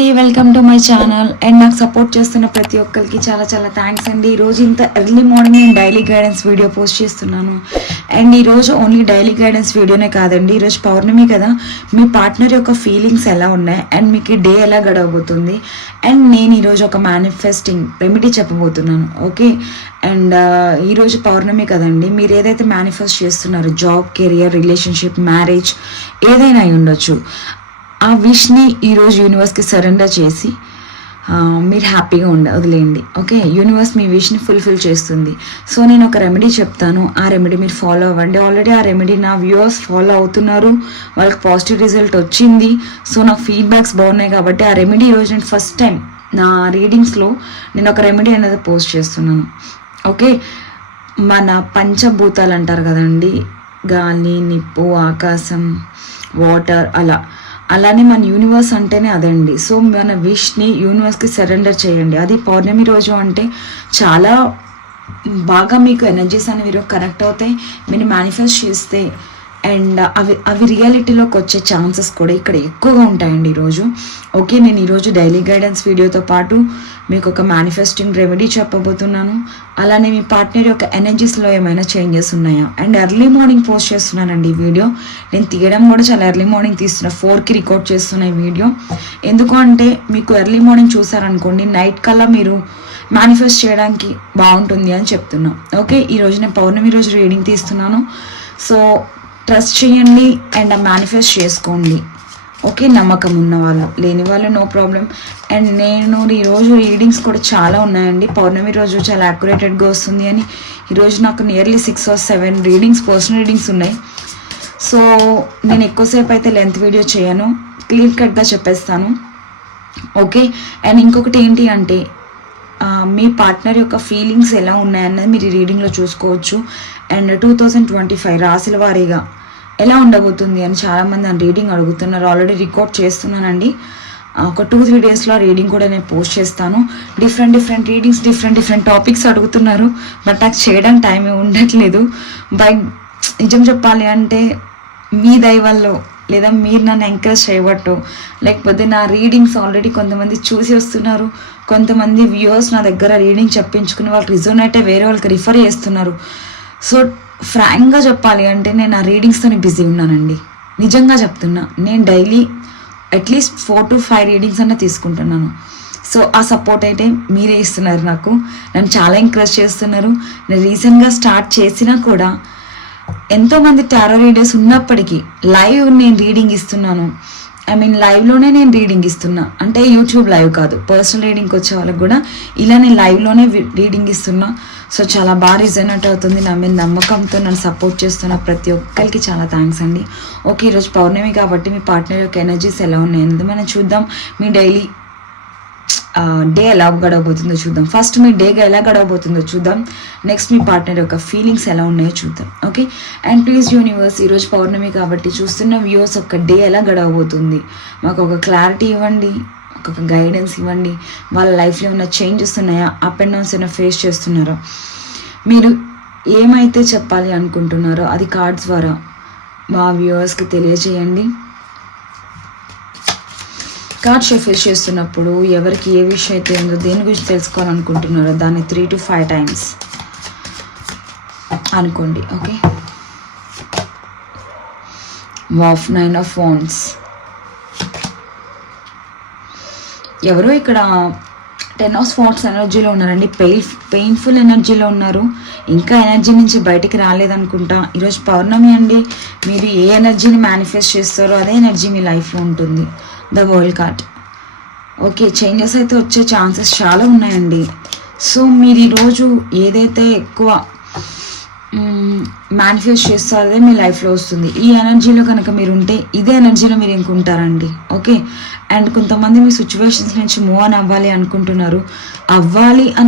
అండి, welcome to my channel. And నాకు support చేస్తున్న ప్రతి ఒక్కరికి చాలా చాలా థ్యాంక్స్ అండి. ఈరోజు ఇంత ఎర్లీ మార్నింగ్ నేను డైలీ గైడెన్స్ వీడియో పోస్ట్ చేస్తున్నాను. అండ్ ఈరోజు ఓన్లీ డైలీ గైడెన్స్ వీడియోనే కాదండి, ఈరోజు పౌర్ణమి కదా, మీ పార్ట్నర్ యొక్క ఫీలింగ్స్ ఎలా ఉన్నాయి అండ్ మీకు డే ఎలా గడవబోతుంది అండ్ నేను ఈరోజు ఒక మేనిఫెస్టింగ్ రెమెడీ చెప్పబోతున్నాను. ఓకే, అండ్ ఈరోజు పౌర్ణమి కదండి, మీరు ఏదైతే మేనిఫెస్ట్ చేస్తున్నారో జాబ్, కెరియర్, రిలేషన్షిప్, మ్యారేజ్ ఏదైనా అయి ఉండొచ్చు, ఆ విష్ని ఈరోజు యూనివర్స్కి సరెండర్ చేసి మీరు హ్యాపీగా వదిలేయండి. ఓకే, యూనివర్స్ మీ విష్ని ఫుల్ఫిల్ చేస్తుంది. సో నేను ఒక రెమెడీ చెప్తాను, ఆ రెమెడీ మీరు ఫాలో అవ్వండి. ఆల్రెడీ ఆ రెమెడీ నా వ్యూవర్స్ ఫాలో అవుతున్నారు, వాళ్ళకి పాజిటివ్ రిజల్ట్ వచ్చింది. సో నాకు ఫీడ్బ్యాక్స్ బాగున్నాయి కాబట్టి ఆ రెమెడీ ఈరోజు నేను ఫస్ట్ టైం నా రీడింగ్స్లో నేను ఒక రెమెడీ అనేది పోస్ట్ చేస్తున్నాను. ఓకే, మన పంచభూతాలు అంటారు కదండి, గాలి, నిప్పు, ఆకాశం, వాటర్, అలానే మన యూనివర్స్ అంటేనే అదండి. సో మన విష్ని యూనివర్స్కి సరెండర్ చేయండి. అది పౌర్ణమి రోజు అంటే చాలా బాగా మీకు ఎనర్జీస్ అనేవి కనెక్ట్ అవుతాయి. మీరు మేనిఫెస్ట్ చేస్తే అండ్ అవి రియాలిటీలోకి వచ్చే ఛాన్సెస్ కూడా ఇక్కడ ఎక్కువగా ఉంటాయండి ఈరోజు. ఓకే, నేను ఈరోజు డైలీ గైడెన్స్ వీడియోతో పాటు మీకు ఒక మేనిఫెస్టింగ్ రెమెడీ చెప్పబోతున్నాను. అలానే మీ పార్ట్నర్ యొక్క ఎనర్జీస్లో ఏమైనా చేంజెస్ ఉన్నాయా అండ్ ఎర్లీ మార్నింగ్ పోస్ట్ చేస్తున్నానండి ఈ వీడియో. నేను తీయడం కూడా చాలా ఎర్లీ మార్నింగ్ తీస్తున్నా, 4కి రికార్డ్ చేస్తున్న ఈ వీడియో. ఎందుకు అంటే మీకు ఎర్లీ మార్నింగ్ చూసారనుకోండి, నైట్ కల్లా మీరు మేనిఫెస్ట్ చేయడానికి బాగుంటుంది అని చెప్తున్నా. ఓకే, ఈరోజు నేను పౌర్ణమి రోజు రీడింగ్ తీస్తున్నాను. సో ట్రస్ట్ చేయండి అండ్ మేనిఫెస్ట్ చేసుకోండి. ఓకే, నమ్మకం ఉన్న వాళ్ళు, లేని వాళ్ళు నో ప్రాబ్లం. అండ్ నేను ఈరోజు రీడింగ్స్ కూడా చాలా ఉన్నాయండి. పౌర్ణమి రోజు చాలా అక్యురేటెడ్గా వస్తుంది అని ఈరోజు నాకు nearly 6 or 7 readings, personal readings ఉన్నాయి. సో నేను ఎక్కువసేపు అయితే లెంత్ వీడియో చేయను, క్లియర్ కట్గా చెప్పేస్తాను. ఓకే, అండ్ ఇంకొకటి ఏంటి అంటే మీ పార్ట్నర్ యొక్క ఫీలింగ్స్ ఎలా ఉన్నాయన్నది మీరు ఈ రీడింగ్లో చూసుకోవచ్చు. అండ్ 2025 రాశుల వారీగా ఎలా ఉండబోతుంది అని చాలామంది నన్ను రీడింగ్ అడుగుతున్నారు. ఆల్రెడీ రికార్డ్ చేస్తున్నానండి, ఒక 2-3 డేస్లో రీడింగ్ కూడా నేను పోస్ట్ చేస్తాను. డిఫరెంట్ రీడింగ్స్, డిఫరెంట్ టాపిక్స్ అడుగుతున్నారు, బట్ నాకు చేయడానికి టైం ఉండట్లేదు. నిజం చెప్పాలి అంటే మీ దయవల్లో లేదా మీరు నన్ను ఎంకరేజ్ చేయబట్టు, లేకపోతే నా రీడింగ్స్ ఆల్రెడీ కొంతమంది చూసి వస్తున్నారు, కొంతమంది వ్యూవర్స్ నా దగ్గర రీడింగ్ చెప్పించుకుని వాళ్ళకి రిజోనేట్ వేరే వాళ్ళకి రిఫర్ చేస్తున్నారు. సో ఫ్రాంక్గా చెప్పాలి అంటే నేను ఆ రీడింగ్స్తోనే బిజీ ఉన్నానండి. నిజంగా చెప్తున్నా, నేను డైలీ అట్లీస్ట్ 4 to 5 రీడింగ్స్ అన్న తీసుకుంటున్నాను. సో ఆ సపోర్ట్ అయితే మీరే ఇస్తున్నారు, నాకు నన్ను చాలా ఎంకరేజ్ చేస్తున్నారు. నేను రీసెంట్గా స్టార్ట్ చేసినా కూడా ఎంతోమంది టారో రీడర్స్ ఉన్నప్పటికీ లైవ్ నేను రీడింగ్ ఇస్తున్నాను. లైవ్లోనే నేను రీడింగ్ ఇస్తున్నా, అంటే యూట్యూబ్ లైవ్ కాదు, పర్సనల్ రీడింగ్కి వచ్చే వాళ్ళకి కూడా ఇలా నేను లైవ్లోనే రీడింగ్ ఇస్తున్నా. సో చాలా బాగా రిజనేట్ అవుతుంది. నా మీద నమ్మకంతో నన్ను సపోర్ట్ చేస్తున్న ప్రతి ఒక్కరికి చాలా థ్యాంక్స్ అండి. ఓకే, ఈరోజు పౌర్ణమి కాబట్టి మీ పార్ట్నర్ యొక్క ఎనర్జీస్ ఎలా ఉన్నాయి మనం చూద్దాం. మీ డైలీ డే ఎలా గడవబోతుందో చూద్దాం. ఫస్ట్ మీ డేగా ఎలా గడవబోతుందో చూద్దాం. నెక్స్ట్ మీ పార్ట్నర్ యొక్క ఫీలింగ్స్ ఎలా ఉన్నాయో చూద్దాం. ఓకే, అండ్ ప్లీజ్ యూనివర్స్, ఈరోజు పౌర్ణమి కాబట్టి చూస్తున్న వ్యూవర్స్ ఒక డే ఎలా గడవబోతుంది మాకు ఒక క్లారిటీ ఇవ్వండి, ఒక గైడెన్స్ ఇవ్వండి. వాళ్ళ లైఫ్లో ఉన్న చేంజెస్ ఉన్నాయా, అప్ అండ్ డౌన్స్ ఏమైనా ఫేస్ చేస్తున్నారో, మీరు ఏమైతే చెప్పాలి అనుకుంటున్నారో అది కార్డ్స్ ద్వారా మా వ్యూవర్స్కి తెలియజేయండి. కార్డ్ షఫిల్ చేస్తున్నప్పుడు ఎవరికి ఏ విషయం అయితే ఉందో, దేని గురించి తెలుసుకోవాలనుకుంటున్నారో దాన్ని 3 to 5 times అనుకోండి. ఓకే, వాఫ్ 9 of wands. ఎవరో ఇక్కడ 10 of swords ఎనర్జీలో ఉన్నారండి, పెయిన్ఫుల్ ఎనర్జీలో ఉన్నారు, ఇంకా ఎనర్జీ నుంచి బయటికి రాలేదనుకుంటా. ఈరోజు పౌర్ణమి అండి, మీరు ఏ ఎనర్జీని మేనిఫెస్ట్ చేస్తారో అదే ఎనర్జీ మీ లైఫ్లో ఉంటుంది. The world card. Okay, changes అయితే వచ్చే ఛాన్సెస్ చాలా ఉన్నాయండి. సో మీరు ఈరోజు ఏదైతే ఎక్కువ మేనిఫెస్ట్ చేస్తారో అదే మీ లైఫ్లో వస్తుంది. ఈ ఎనర్జీలో కనుక మీరు ఉంటే ఇదే ఎనర్జీలో మీరు ఇంకుంటారండి. ఓకే, అండ్ కొంతమంది మీ సిచ్యువేషన్స్ నుంచి మూవ్ ఆన్ అవ్వాలి అని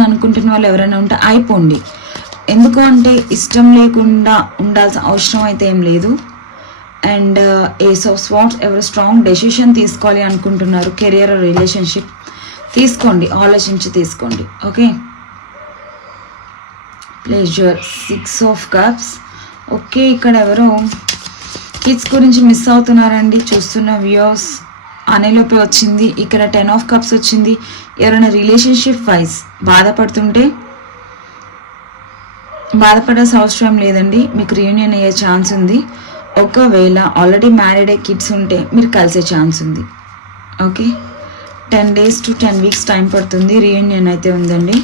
అనుకుంటున్న వాళ్ళు ఎవరైనా ఉంటే అయిపోండి. ఎందుకు అంటే ఇష్టం లేకుండా ఉండాల్సిన అవసరం అయితే ఏం లేదు. అండ్ ఏస్ ఆఫ్ స్వార్డ్స్, ఎవరు స్ట్రాంగ్ డెసిషన్ తీసుకోవాలి అనుకుంటున్నారు, కెరియర్, రిలేషన్షిప్, తీసుకోండి, ఆలోచించి తీసుకోండి. Okay, pleasure 6 of cups. Okay, ఇక్కడ ఎవరో కిడ్స్ గురించి మిస్ అవుతున్నారండి చూస్తున్న వ్యూవర్స్. అనేలోపే వచ్చింది. ఇక్కడ 10 ఆఫ్ కప్స్ వచ్చింది. ఎవరైనా రిలేషన్షిప్ వైజ్ బాధపడుతుంటే బాధపడాల్సిన అవసరం లేదండి. మీకు రీయూనియన్ అయ్యే ఛాన్స్ ఉంది. ఒకవేళ ఆల్రెడీ మ్యారీడ్ అయ్యే కిడ్స్ ఉంటే మీరు కలిసే ఛాన్స్ ఉంది. Okay, 10 days to 10 weeks time పడుతుంది. రీయూనియన్ అయితే ఉందండి.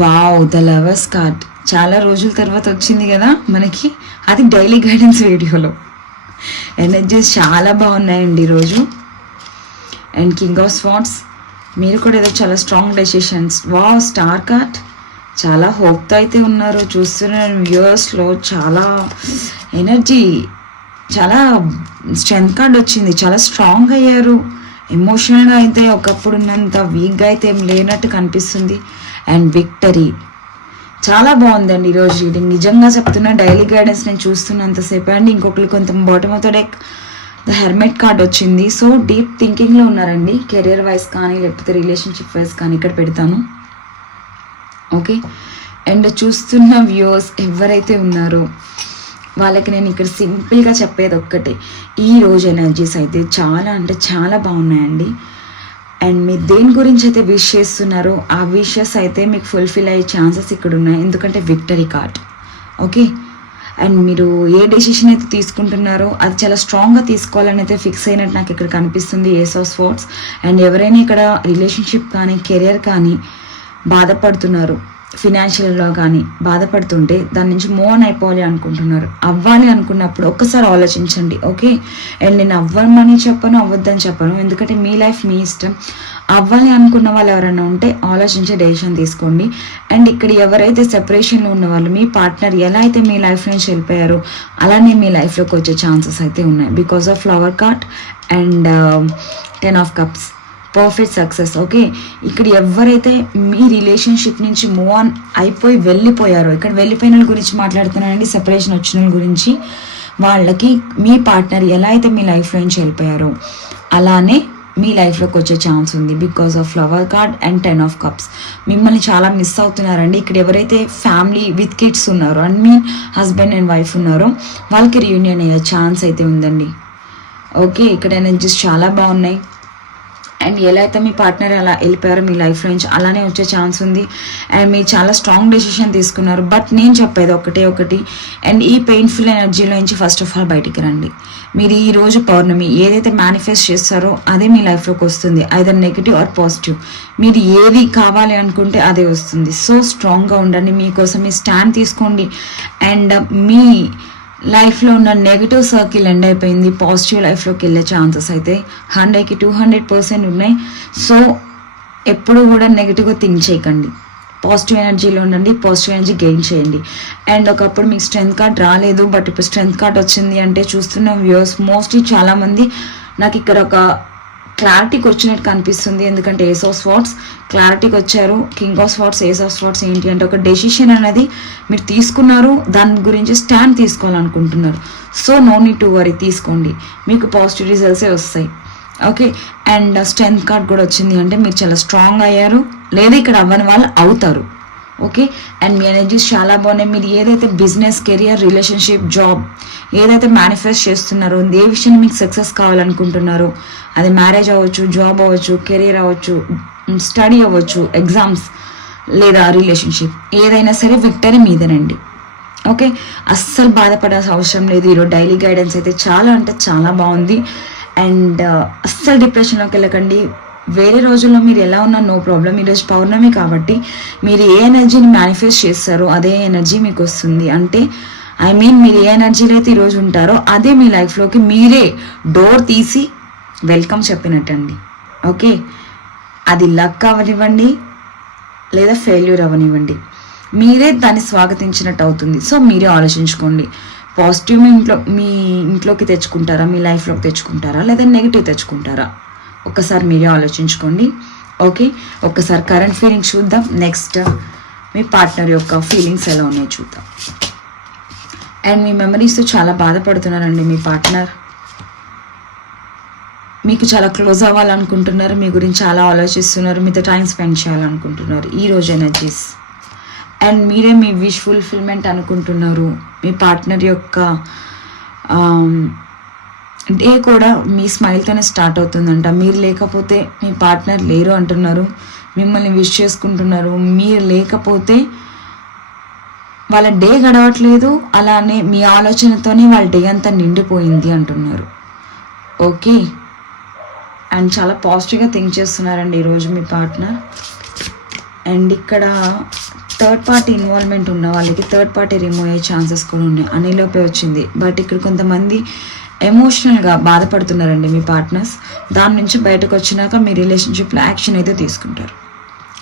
వావ్, ద లవర్స్ కార్డ్ చాలా రోజుల తర్వాత వచ్చింది కదా మనకి, అది డైలీ గైడెన్స్ వీడియోలో. ఎనర్జీస్ చాలా బాగున్నాయండి ఈరోజు. అండ్ కింగ్ ఆఫ్ స్వార్డ్స్, మీరు కూడా ఏదో చాలా strong decisions. Wow, star card, చాలా హోప్తో అయితే ఉన్నారు. చూస్తున్న వ్యూవర్స్లో చాలా ఎనర్జీ, చాలా స్ట్రెంత్ కార్డ్ వచ్చింది. చాలా స్ట్రాంగ్ అయ్యారు. ఎమోషనల్గా అయితే ఒకప్పుడు ఉన్నంత వీక్గా అయితే ఏం లేనట్టు కనిపిస్తుంది. అండ్ విక్టరీ, చాలా బాగుందండి ఈరోజు రీడింగ్. నిజంగా చెప్తున్నా, డైలీ గైడెన్స్ నేను చూస్తున్నంతసేపు. అండ్ ఇంకొకరు కొంత bottom of the deck the hermit card వచ్చింది. సో డీప్ థింకింగ్లో ఉన్నారండి, కెరియర్ వైజ్ కానీ లేకపోతే రిలేషన్షిప్ వైజ్ కానీ. ఇక్కడ పెడతాను. ఓకే, అండ్ చూస్తున్న వ్యూవర్స్ ఎవరైతే ఉన్నారో వాళ్ళకి నేను ఇక్కడ సింపుల్గా చెప్పేది ఒక్కటే, ఈరోజు ఎనర్జీస్ అయితే చాలా అంటే చాలా బాగున్నాయండి. అండ్ మీరు దేని గురించి అయితే విష్ చేస్తున్నారో ఆ విషెస్ అయితే మీకు ఫుల్ఫిల్ అయ్యే ఛాన్సెస్ ఇక్కడ ఉన్నాయి. ఎందుకంటే విక్టరీ కార్డ్. ఓకే, అండ్ మీరు ఏ డెసిషన్ అయితే తీసుకుంటున్నారో అది చాలా స్ట్రాంగ్గా తీసుకోవాలని అయితే ఫిక్స్ అయినట్టు నాకు ఇక్కడ కనిపిస్తుంది. ఏస్ ఆఫ్ స్వార్డ్స్. అండ్ ఎవరైనా ఇక్కడ రిలేషన్షిప్ కానీ కెరియర్ కానీ బాధపడుతున్నారు, ఫినాన్షియల్గా కానీ బాధపడుతుంటే దాని నుంచి మూవ్ ఆన్ అయిపోవాలి అనుకుంటున్నారు, అవ్వాలి అనుకున్నప్పుడు ఒక్కసారి ఆలోచించండి. ఓకే, అండ్ నేను అవ్వమని చెప్పను, అవ్వద్దని చెప్పను, ఎందుకంటే మీ లైఫ్ మీ ఇష్టం. అవ్వాలి అనుకున్న వాళ్ళు ఎవరైనా ఉంటే ఆలోచించే డెసిషన్ తీసుకోండి. అండ్ ఇక్కడ ఎవరైతే సెపరేషన్లో ఉన్న వాళ్ళు, మీ పార్ట్నర్ ఎలా అయితే మీ లైఫ్ నుంచి వెళ్ళిపోయారో అలానే మీ లైఫ్లోకి వచ్చే ఛాన్సెస్ అయితే ఉన్నాయి because of flower card and 10 of cups. Perfect success. Okay, ఇక్కడ ఎవరైతే మీ రిలేషన్షిప్ నుంచి మూవ్ ఆన్ అయిపోయి వెళ్ళిపోయారో, ఇక్కడ వెళ్ళిపోయిన వాళ్ళ గురించి మాట్లాడుతున్నానండి, సెపరేషన్ వచ్చిన వాళ్ళ గురించి. వాళ్ళకి మీ పార్ట్నర్ ఎలా అయితే మీ లైఫ్లో నుంచి వెళ్ళిపోయారో అలానే మీ లైఫ్లోకి వచ్చే ఛాన్స్ ఉంది because of flower card and 10 of cups. మిమ్మల్ని చాలా మిస్ అవుతున్నారండి. ఇక్కడ ఎవరైతే ఫ్యామిలీ విత్ కిడ్స్ ఉన్నారో and me husband and wife ఉన్నారో వాళ్ళకి రీయూనియన్ అయ్యే ఛాన్స్ అయితే ఉందండి. ఓకే, ఇక్కడ ఎనర్జీస్ చాలా బాగున్నాయి. అండ్ ఎలా అయితే మీ పార్ట్నర్ అలా వెళ్ళిపోయారో మీ లైఫ్ నుంచి అలానే వచ్చే ఛాన్స్ ఉంది. అండ్ మీరు చాలా స్ట్రాంగ్ డెసిషన్ తీసుకున్నారు. బట్ నేను చెప్పేది ఒకటి, అండ్ ఈ పెయిన్ఫుల్ ఎనర్జీలో నుంచి ఫస్ట్ ఆఫ్ ఆల్ బయటికి రండి. మీరు ఈ రోజు పౌర్ణమి ఏదైతే మేనిఫెస్ట్ చేస్తారో అదే మీ లైఫ్లోకి వస్తుంది, ఐదర్ నెగిటివ్ ఆర్ పాజిటివ్. మీరు ఏది కావాలి అనుకుంటే అదే వస్తుంది. సో స్ట్రాంగ్గా ఉండండి, మీకోసం మీ స్టాండ్ తీసుకోండి. అండ్ మీ లైఫ్లో ఉన్న నెగిటివ్ సర్కిల్ ఎండ్ అయిపోయింది, పాజిటివ్ లైఫ్లోకి వెళ్ళే ఛాన్సెస్ అయితే 100కి 200% ఉన్నాయి. సో ఎప్పుడు కూడా నెగిటివ్గా థింక్ చేయకండి, పాజిటివ్ ఎనర్జీలో ఉండండి, పాజిటివ్ ఎనర్జీ గెయిన్ చేయండి. అండ్ ఒకప్పుడు మీకు స్ట్రెంత్ కార్డ్ రాలేదు, బట్ ఇప్పుడు స్ట్రెంత్ కార్డ్ వచ్చింది అంటే చూస్తున్న వ్యూవర్స్ మోస్ట్లీ చాలామంది నాకు ఇక్కడ ఒక క్లారిటీకి వచ్చినట్టు కనిపిస్తుంది. ఎందుకంటే ఏస్ ఆఫ్ స్వార్డ్స్ క్లారిటీకి వచ్చారు, king of swords, ace of swords. ఏంటి అంటే ఒక డెసిషన్ అనేది మీరు తీసుకున్నారు, దాని గురించి స్టాండ్ తీసుకోవాలనుకుంటున్నారు. So no need to worry, తీసుకోండి, మీకు పాజిటివ్ రిజల్ట్సే వస్తాయి. ఓకే, అండ్ స్ట్రెంత్ కార్డ్ కూడా వచ్చింది అంటే మీరు చాలా స్ట్రాంగ్ అయ్యారు, లేదా ఇక్కడ అవ్వని వాళ్ళు అవుతారు. ఓకే, అండ్ మీ ఎనర్జీస్ చాలా బాగున్నాయి. మీరు ఏదైతే బిజినెస్, కెరియర్, రిలేషన్షిప్, జాబ్ ఏదైతే మేనిఫెస్ట్ చేస్తున్నారో, ఏ విషయంలో మీకు సక్సెస్ కావాలనుకుంటున్నారో, అది మ్యారేజ్ అవ్వచ్చు, జాబ్ అవ్వచ్చు, కెరియర్ అవ్వచ్చు, స్టడీ అవ్వచ్చు, ఎగ్జామ్స్ లేదా రిలేషన్షిప్, ఏదైనా సరే విక్టరీ మీదేనండి. ఓకే, అస్సలు బాధపడాల్సిన అవసరం లేదు. ఈరోజు డైలీ గైడెన్స్ అయితే చాలా అంటే చాలా బాగుంది. అండ్ అస్సలు డిప్రెషన్లోకి వెళ్ళకండి. వేరే రోజుల్లో మీరు ఎలా ఉన్నా నో ప్రాబ్లం. ఈరోజు పౌర్ణమి కాబట్టి మీరు ఏ ఎనర్జీని మేనిఫెస్ట్ చేస్తారో అదే ఎనర్జీ మీకు వస్తుంది. అంటే మీరు ఏ ఎనర్జీలో అయితే ఈరోజు ఉంటారో అదే మీ లైఫ్లోకి మీరే డోర్ తీసి వెల్కమ్ చెప్పినట్టండి. ఓకే, అది లక్ అవనివ్వండి లేదా ఫెయిల్యూర్ అవనివ్వండి, మీరే దాన్ని స్వాగతించినట్టు అవుతుంది. సో మీరే ఆలోచించుకోండి, పాజిటివ్ మీ ఇంట్లోకి తెచ్చుకుంటారా, మీ లైఫ్లోకి తెచ్చుకుంటారా, లేదా నెగిటివ్ తెచ్చుకుంటారా, ఒక్కసారి మీరే ఆలోచించుకోండి. ఓకే, ఒక్కసారి కరెంట్ ఫీలింగ్స్ చూద్దాం. నెక్స్ట్ మీ పార్ట్నర్ యొక్క ఫీలింగ్స్ ఎలా ఉన్నాయో చూద్దాం. అండ్ మీ మెమరీస్తో చాలా బాధపడుతున్నారండి మీ పార్ట్నర్. మీకు చాలా క్లోజ్ అవ్వాలనుకుంటున్నారు, మీ గురించి చాలా ఆలోచిస్తున్నారు, మీతో టైం స్పెండ్ చేయాలనుకుంటున్నారు ఈరోజు ఎనర్జీస్. అండ్ మీరే మీ విష్ ఫుల్ఫిల్మెంట్ అనుకుంటున్నారు. మీ పార్ట్నర్ యొక్క డే కూడా మీ స్మైల్తోనే స్టార్ట్ అవుతుందంట. మీరు లేకపోతే మీ పార్ట్నర్ లేరు అంటున్నారు, మిమ్మల్ని విష్ చేసుకుంటున్నారు. మీరు లేకపోతే వాళ్ళ డే గడవట్లేదు, అలానే మీ ఆలోచనతోనే వాళ్ళ డే అంతా నిండిపోయింది అంటున్నారు. ఓకే, అండ్ చాలా పాజిటివ్గా థింక్ చేస్తున్నారండి ఈరోజు మీ పార్ట్నర్. అండ్ ఇక్కడ థర్డ్ పార్టీ ఇన్వాల్వ్మెంట్ ఉన్న వాళ్ళకి థర్డ్ పార్టీ రిమూవ్ అయ్యే ఛాన్సెస్ కూడా ఉన్నాయి. అనేలోపే వచ్చింది, బట్ ఇక్కడ కొంతమంది ఎమోషనల్గా బాధపడుతున్నారండి మీ పార్ట్నర్స్. దాని నుంచి బయటకు వచ్చినాక మీ రిలేషన్షిప్లో యాక్షన్ అయితే తీసుకుంటారు.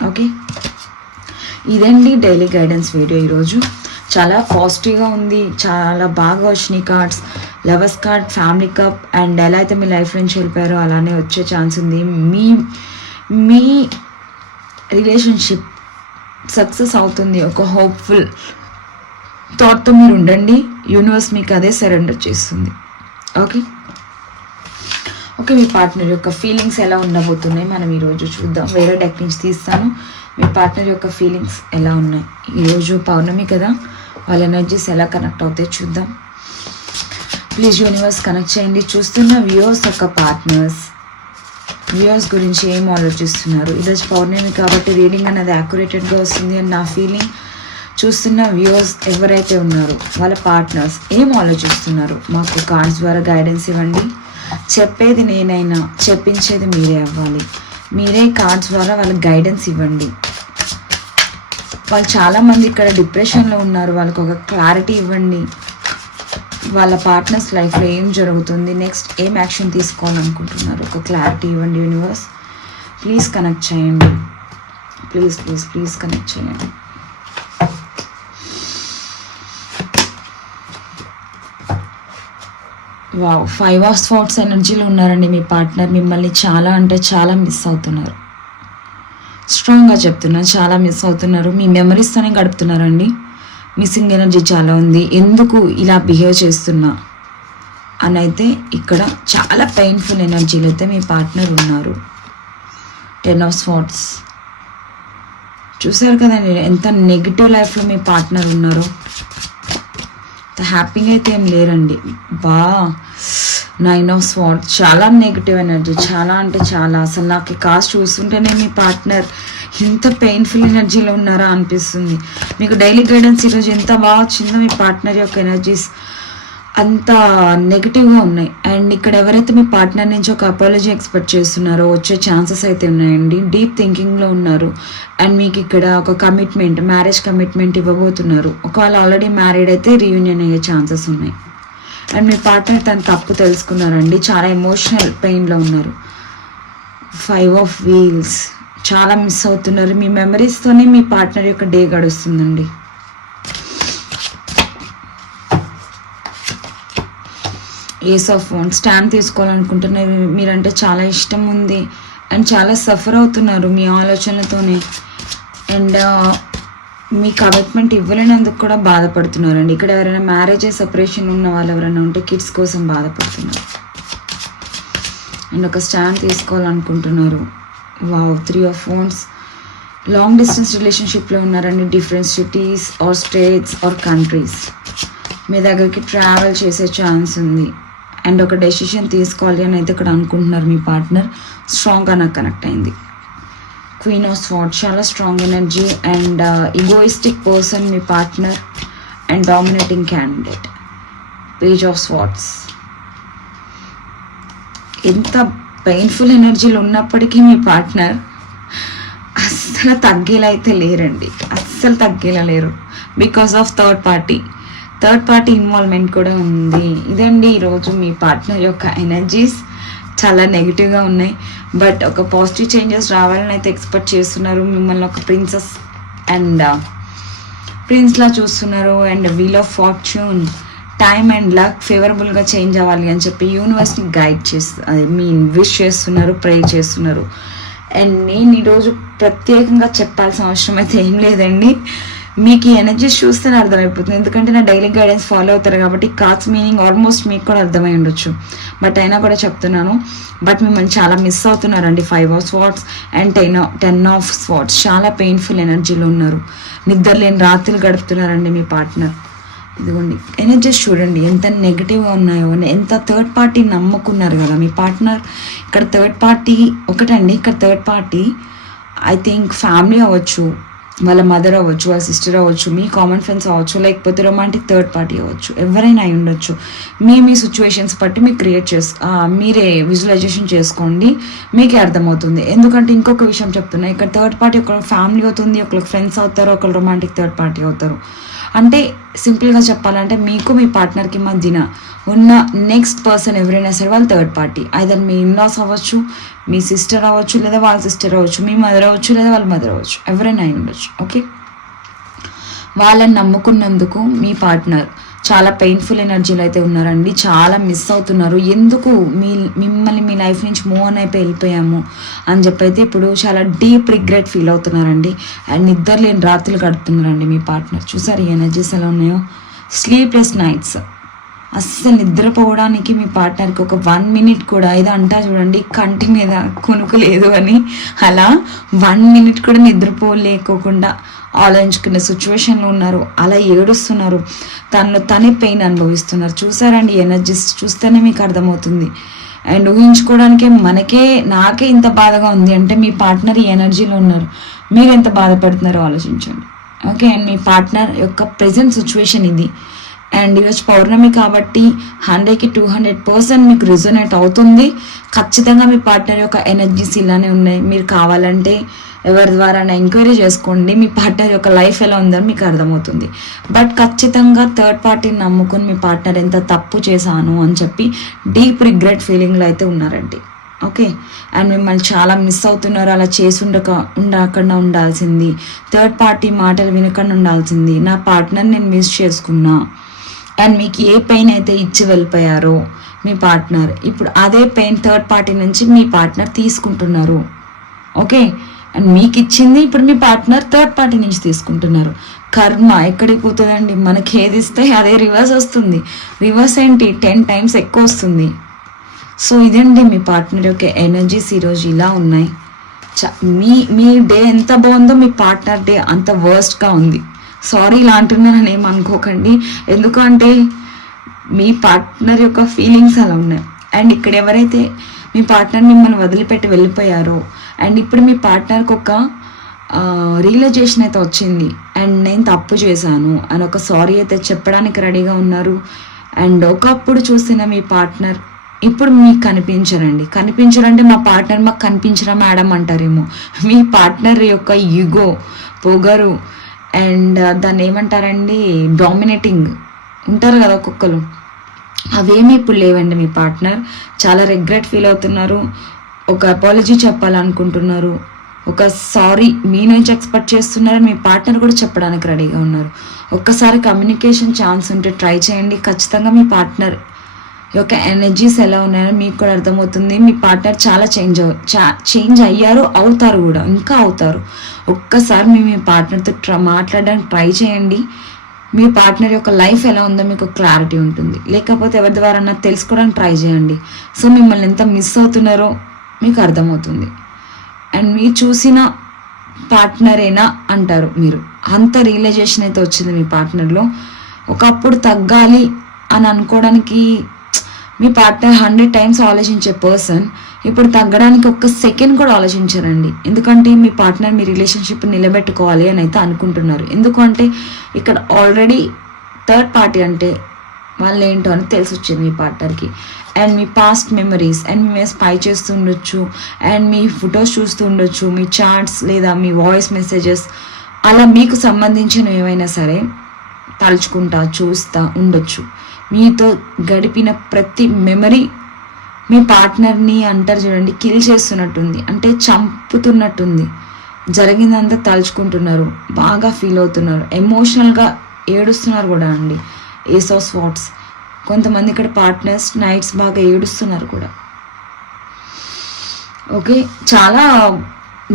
ఓకే, ఇదండి డైలీ గైడెన్స్ వీడియో. ఈరోజు చాలా పాజిటివ్గా ఉంది, చాలా బాగా వచ్చినాయి cards. Lovers card, family cup, and ఎలా అయితే మీ లైఫ్ నుంచి వెళ్ళిపోయారో అలానే వచ్చే ఛాన్స్ ఉంది. మీ రిలేషన్షిప్ సక్సెస్ అవుతుంది. ఒక హోప్ఫుల్ థాట్తో మీరు ఉండండి, యూనివర్స్ మీకు అదే సరెండర్ చేస్తుంది. ఓకే ఓకే, మీ పార్ట్నర్ యొక్క ఫీలింగ్స్ ఎలా ఉండబోతున్నాయి మనం ఈరోజు చూద్దాం. వేరే డెక్ నుంచి తీస్తాను. మీ పార్ట్నర్ యొక్క ఫీలింగ్స్ ఎలా ఉన్నాయి ఈరోజు పౌర్ణమి కదా, వాళ్ళ ఎనర్జీస్ ఎలా కనెక్ట్ అవుతాయి చూద్దాం. ప్లీజ్ యూనివర్స్ కనెక్ట్ చేయండి. చూస్తున్న వ్యూవర్స్ యొక్క పార్ట్నర్స్ వ్యూవర్స్ గురించి ఏం ఆలోచిస్తున్నారు. ఈరోజు పౌర్ణమి కాబట్టి రీడింగ్ అనేది యాక్యురేటెడ్గా వస్తుంది అని నా ఫీలింగ్. చూస్తున్న వ్యూవర్స్ ఎవరైతే ఉన్నారో వాళ్ళ పార్ట్నర్స్ ఏం ఆలోచిస్తున్నారు మాకు కార్డ్స్ ద్వారా గైడెన్స్ ఇవ్వండి. చెప్పేది నేనైనా చెప్పించేది మీరే అవ్వాలి. మీరే కార్డ్స్ ద్వారా వాళ్ళకి గైడెన్స్ ఇవ్వండి. వాళ్ళు చాలామంది ఇక్కడ డిప్రెషన్లో ఉన్నారు, వాళ్ళకి ఒక క్లారిటీ ఇవ్వండి. వాళ్ళ పార్ట్నర్స్ లైఫ్లో ఏం జరుగుతుంది, నెక్స్ట్ ఏం యాక్షన్ తీసుకోవాలనుకుంటున్నారు, ఒక క్లారిటీ ఇవ్వండి యూనివర్స్. ప్లీజ్ కనెక్ట్ చేయండి, ప్లీజ్ ప్లీజ్ ప్లీజ్ కనెక్ట్ చేయండి. వావ్, 5 ఆఫ్ స్వార్డ్స్ ఎనర్జీలో ఉన్నారండి మీ పార్ట్నర్. మిమ్మల్ని చాలా అంటే చాలా మిస్ అవుతున్నారు. స్ట్రాంగ్గా చెప్తున్నాను, చాలా మిస్ అవుతున్నారు. మీ మెమరీస్తోనే గడుపుతున్నారండి. మిస్సింగ్ ఎనర్జీ చాలా ఉంది. ఎందుకు ఇలా బిహేవ్ చేస్తున్నా అని అయితే ఇక్కడ చాలా పెయిన్ఫుల్ ఎనర్జీలు అయితే మీ పార్ట్నర్ ఉన్నారు. 10 ఆఫ్ స్వార్డ్స్ చూసారు కదండి ఎంత నెగిటివ్ లైఫ్లో మీ పార్ట్నర్ ఉన్నారు. హ్యాపీగా అయితే ఏం లేరండి. 9 ఆఫ్ స్వార్డ్స్ చాలా నెగిటివ్ ఎనర్జీ, చాలా అంటే చాలా. అసలు నాకు కాస్ట్ చూస్తుంటేనే మీ పార్ట్నర్ ఇంత పెయిన్ఫుల్ ఎనర్జీలో ఉన్నారా అనిపిస్తుంది. మీకు డైలీ గైడెన్స్ ఈరోజు ఎంత బాగా వచ్చిందో మీ పార్ట్నర్ యొక్క ఎనర్జీస్ అంత నెగిటివ్గా ఉన్నాయి. అండ్ ఇక్కడ ఎవరైతే మీ పార్ట్నర్ నుంచి ఒక అపాలజీ ఎక్స్పెక్ట్ చేస్తున్నారో వచ్చే ఛాన్సెస్ అయితే ఉన్నాయండి. డీప్ థింకింగ్లో ఉన్నారు. అండ్ మీకు ఇక్కడ ఒక కమిట్మెంట్, మ్యారేజ్ కమిట్మెంట్ ఇవ్వబోతున్నారు. ఒకవేళ ఆల్రెడీ మ్యారీడ్ అయితే రీయూనియన్ అయ్యే ఛాన్సెస్ ఉన్నాయి. అండ్ మీ పార్ట్నర్ తన తప్పు తెలుసుకున్నారండి. చాలా ఎమోషనల్ పెయిన్లో ఉన్నారు. 5 ఆఫ్ వీల్స్ చాలా మిస్ అవుతున్నారు. మీ మెమరీస్తోనే మీ పార్ట్నర్ యొక్క డే గడుస్తుందండి. ఏస్ ఆఫ్ వాండ్స్ స్టాండ్ తీసుకోవాలనుకుంటున్నారు. మీరంటే చాలా ఇష్టం ఉంది అండ్ చాలా సఫర్ అవుతున్నారు మీ ఆలోచనలతోనే. అండ్ మీ కమిట్మెంట్ ఇవ్వలేనందుకు కూడా బాధపడుతున్నారండి. ఇక్కడ ఎవరైనా మ్యారేజ్ సెపరేషన్ ఉన్న వాళ్ళు ఎవరైనా ఉంటే కిడ్స్ కోసం బాధపడుతున్నారు. అండ్ ఒక స్టాండ్ తీసుకోవాలనుకుంటున్నారు. Wow, 3 of wands long distance రిలేషన్షిప్లో ఉన్నారండి. Different cities or states or countries మీ దగ్గరికి ట్రావెల్ చేసే ఛాన్స్ ఉంది. అండ్ ఒక డెసిషన్ తీసుకోవాలి అని అయితే ఇక్కడ అనుకుంటున్నారు మీ పార్ట్నర్. స్ట్రాంగ్గా నాకు కనెక్ట్ అయింది. క్వీన్ ఆఫ్ స్వార్డ్స్ చాలా strong energy and egoistic person me partner and dominating candidate. Page of swords ఎంత పెయిన్ఫుల్ ఎనర్జీలు ఉన్నప్పటికీ మీ పార్ట్నర్ అస్సలు తగ్గేలా అయితే లేరండి, అస్సలు తగ్గేలా లేరు. Because of third party involvement కూడా ఉంది. ఇదండి ఈరోజు మీ పార్ట్నర్ యొక్క ఎనర్జీస్ చాలా నెగిటివ్గా ఉన్నాయి. బట్ ఒక పాజిటివ్ చేంజెస్ రావాలని అయితే ఎక్స్పెక్ట్ చేస్తున్నారు. మిమ్మల్ని ఒక ప్రిన్సెస్ అండ్ ప్రిన్స్లా చూస్తున్నారు. And wheel of fortune, time and luck ఫేవరబుల్గా చేంజ్ అవ్వాలి అని చెప్పి యూనివర్స్ని గైడ్ విష్ చేస్తున్నారు, ప్రే చేస్తున్నారు. అండ్ నేను ఈరోజు ప్రత్యేకంగా చెప్పాల్సిన అవసరం అయితే ఏం లేదండి. మీకు ఈ ఎనర్జీస్ చూస్తేనే అర్థమైపోతుంది, ఎందుకంటే నా డైలీ గైడెన్స్ ఫాలో అవుతారు కాబట్టి కార్డ్స్ మీనింగ్ ఆల్మోస్ట్ మీకు కూడా అర్థమై ఉండొచ్చు. బట్ అయినా కూడా చెప్తున్నాను. బట్ మిమ్మల్ని చాలా మిస్ అవుతున్నారండి. 5 of swords and 10 of swords చాలా పెయిన్ఫుల్ ఎనర్జీలో ఉన్నారు. నిద్రలేని రాత్రులు గడుపుతున్నారండి మీ పార్ట్నర్. ఇదిగోండి ఎనర్జీస్ చూడండి ఎంత నెగిటివ్గా ఉన్నాయో, ఎంత థర్డ్ పార్టీ నమ్ముకున్నారు కదా మీ పార్ట్నర్. ఇక్కడ థర్డ్ పార్టీ ఒకటండి, ఇక్కడ third party I think family అవ్వచ్చు, వాళ్ళ మదర్ అవ్వచ్చు, వాళ్ళ సిస్టర్ అవ్వచ్చు, మీ కామన్ ఫ్రెండ్స్ అవ్వచ్చు, లేకపోతే రొమాంటిక్ థర్డ్ పార్టీ అవ్వచ్చు, ఎవరైనా అయి ఉండొచ్చు. మీ సిచ్యువేషన్స్ బట్టి మీకు మీరే విజువలైజేషన్ చేసుకోండి, మీకే అర్థమవుతుంది. ఎందుకంటే ఇంకొక విషయం చెప్తున్నా, ఇక్కడ థర్డ్ పార్టీ ఒకళ్ళ ఫ్యామిలీ అవుతుంది, ఒకళ్ళకి ఫ్రెండ్స్ అవుతారు, ఒకళ్ళు రొమాంటిక్ థర్డ్ పార్టీ అవుతారు. అంటే సింపుల్గా చెప్పాలంటే మీకు మీ పార్ట్నర్కి మధ్యన ఉన్న నెక్స్ట్ పర్సన్ ఎవరైనా సరే వాళ్ళు థర్డ్ పార్టీ. ఐదర్ మీ ఇన్లాస్ అవ్వచ్చు, మీ సిస్టర్ అవ్వచ్చు, లేదా వాళ్ళ సిస్టర్ అవ్వచ్చు, మీ మదర్ అవ్వచ్చు, లేదా వాళ్ళ మదర్ అవ్వచ్చు, ఎవరైనా అయి ఉండొచ్చు. ఓకే, వాళ్ళని నమ్ముకున్నందుకు మీ పార్ట్నర్ చాలా పెయిన్ఫుల్ ఎనర్జీలు అయితే ఉన్నారండి, చాలా మిస్ అవుతున్నారు. ఎందుకు మిమ్మల్ని మీ లైఫ్ నుంచి మూవ్ ఆన్ అయిపోయి వెళ్ళిపోయాము అని చెప్పైతే ఇప్పుడు చాలా డీప్ రిగ్రెట్ ఫీల్ అవుతున్నారండి. అండ్ నిద్ర లేని రాత్రులు గడుపుతున్నారండి మీ పార్ట్నర్. చూసారు ఈ ఎనర్జీస్ ఎలా ఉన్నాయో, స్లీప్లెస్ నైట్స్, అస్సలు నిద్రపోవడానికి మీ పార్ట్నర్కి ఒక 1 minute కూడా, ఏదో అంటా చూడండి కంటి మీద కొనుక్కు లేదు అని, అలా 1 minute కూడా నిద్రపోలేకోకుండా ఆలోచించుకునే సిచ్యువేషన్లో ఉన్నారు. అలా ఏడుస్తున్నారు, తనలో తనే పెయిన్ అనుభవిస్తున్నారు. చూసారండి ఎనర్జీస్ చూస్తేనే మీకు అర్థమవుతుంది. అండ్ ఊహించుకోవడానికే నాకే ఇంత బాధగా ఉంది అంటే మీ పార్ట్నర్ ఈ ఎనర్జీలో ఉన్నారు, మీరు ఎంత బాధపడుతున్నారో ఆలోచించండి. ఓకే, అండ్ మీ పార్ట్నర్ యొక్క ప్రెజెంట్ సిచ్యువేషన్ ఇది. అండ్ ఈరోజు పౌర్ణమి కాబట్టి 100కి 200% మీకు రిజొనేట్ అవుతుంది. ఖచ్చితంగా మీ పార్ట్నర్ యొక్క ఎనర్జీస్ ఇలానే ఉన్నాయి. మీరు కావాలంటే ఎవరి ద్వారా ఎంక్వైరీ చేసుకోండి, మీ పార్ట్నర్ యొక్క లైఫ్ ఎలా ఉందని మీకు అర్థమవుతుంది. బట్ ఖచ్చితంగా థర్డ్ పార్టీని నమ్ముకొని మీ పార్ట్నర్ ఎంత తప్పు చేశాను అని చెప్పి డీప్ రిగ్రెట్ ఫీలింగ్లో అయితే ఉన్నారండి. ఓకే, అండ్ మిమ్మల్ని చాలా మిస్ అవుతున్నారు. అలా చేసి ఉండకుండా ఉండాల్సింది, థర్డ్ పార్టీ మాటలు వినకుండా ఉండాల్సింది. నా పార్ట్నర్ నేను మిస్ చేసుకున్నా. అండ్ మీకు ఏ పెయిన్ అయితే ఇచ్చి వెళ్ళిపోయారో మీ పార్ట్నర్, ఇప్పుడు అదే పెయిన్ థర్డ్ పార్టీ నుంచి మీ పార్ట్నర్ తీసుకుంటున్నారు. ఓకే, అండ్ మీకు ఇచ్చింది ఇప్పుడు మీ పార్ట్నర్ థర్డ్ పార్టీ నుంచి తీసుకుంటున్నారు. కర్మ ఎక్కడికి పోతుందండి, మనకి ఏది ఇస్తే అదే రివర్స్ వస్తుంది. రివర్స్ ఏంటి 10 times ఎక్కువ వస్తుంది. సో ఇదండి మీ పార్ట్నర్ యొక్క ఎనర్జీస్ ఈరోజు ఇలా ఉన్నాయి. మీ డే ఎంత బాగుందో మీ పార్ట్నర్ డే అంత వర్స్ట్గా ఉంది. సారీ ఇలా అంటున్నానని ఏమనుకోకండి, ఎందుకంటే మీ పార్ట్నర్ యొక్క ఫీలింగ్స్ అలా ఉన్నాయి. అండ్ ఇక్కడ ఎవరైతే మీ పార్ట్నర్ మిమ్మల్ని వదిలిపెట్టి వెళ్ళిపోయారో, అండ్ ఇప్పుడు మీ పార్ట్నర్కి ఒక రియలైజేషన్ అయితే వచ్చింది, అండ్ నేను తప్పు చేశాను అని ఒక సారీ అయితే చెప్పడానికి రెడీగా ఉన్నారు. అండ్ ఒకప్పుడు చూసిన మీ పార్ట్నర్ ఇప్పుడు మీకు కనిపించరంటే మా పార్ట్నర్ మాకు కనిపించరా మేడం అంటారేమో. మీ పార్ట్నర్ యొక్క ఈగో, పొగరు, అండ్ దాన్ని ఏమంటారండి, డామినేటింగ్ ఉంటారు కదా ఒక్కొక్కరు, అవేమీ ఇప్పుడు లేవండి. మీ పార్ట్నర్ చాలా రిగ్రెట్ ఫీల్ అవుతున్నారు, ఒక అపాలజీ చెప్పాలనుకుంటున్నారు, ఒక సారీ మీ నుంచి ఎక్స్పెక్ట్ చేస్తున్నారు. మీ పార్ట్నర్ కూడా చెప్పడానికి రెడీగా ఉన్నారు. ఒక్కసారి కమ్యూనికేషన్ ఛాన్స్ ఉంటే ట్రై చేయండి. ఖచ్చితంగా మీ పార్ట్నర్ యొక్క ఎనర్జీస్ ఎలా ఉన్నాయో మీకు కూడా అర్థమవుతుంది. మీ పార్ట్నర్ చాలా చేంజ్ అయ్యారు, అవుతారు కూడా, ఇంకా అవుతారు. ఒక్కసారి మీ పార్ట్నర్తో మాట్లాడడానికి ట్రై చేయండి. మీ పార్ట్నర్ యొక్క లైఫ్ ఎలా ఉందో మీకు క్లారిటీ ఉంటుంది. లేకపోతే ఎవరి ద్వారా తెలుసుకోవడానికి ట్రై చేయండి. సో మిమ్మల్ని ఎంత మిస్ అవుతున్నారో మీకు అర్థమవుతుంది. అండ్ మీరు చూసిన పార్ట్నరేనా అంటారు మీరు, అంత రియలైజేషన్ అయితే వచ్చింది మీ పార్ట్నర్లో. ఒకప్పుడు తగ్గాలి అని అనుకోవడానికి మీ పార్ట్నర్ 100 times ఆలోచించే పర్సన్ ఇప్పుడు తగ్గడానికి ఒక్క సెకండ్ కూడా ఆలోచించారండి. ఎందుకంటే మీ పార్ట్నర్ మీ రిలేషన్షిప్ నిలబెట్టుకోవాలి అని అయితే అనుకుంటున్నారు. ఎందుకంటే ఇక్కడ ఆల్రెడీ థర్డ్ పార్టీ అంటే వాళ్ళు ఏంటో అని తెలిసి వచ్చింది మీ పార్ట్నర్కి. అండ్ మీ పాస్ట్ మెమరీస్, అండ్ మీ స్పై చేస్తూ ఉండొచ్చు, అండ్ మీ ఫొటోస్ చూస్తూ ఉండొచ్చు, మీ చాట్స్ లేదా మీ వాయిస్ మెసేజెస్, అలా మీకు సంబంధించిన ఏమైనా సరే తలుచుకుంటా చూస్తూ ఉండొచ్చు. మీతో గడిపిన ప్రతి మెమరీ మీ పార్ట్నర్ని అంటారు చూడండి, కిల్ చేస్తున్నట్టుంది, అంటే చంపుతున్నట్టుంది. జరిగిందంతా తలుచుకుంటున్నారు, బాగా ఫీల్ అవుతున్నారు, ఎమోషనల్గా ఏడుస్తున్నారు కూడా అండి. ఏస్ ఆఫ్ స్వార్డ్స్, కొంతమంది ఇక్కడ పార్ట్నర్స్ నైట్స్ బాగా ఏడుస్తున్నారు కూడా. ఓకే, చాలా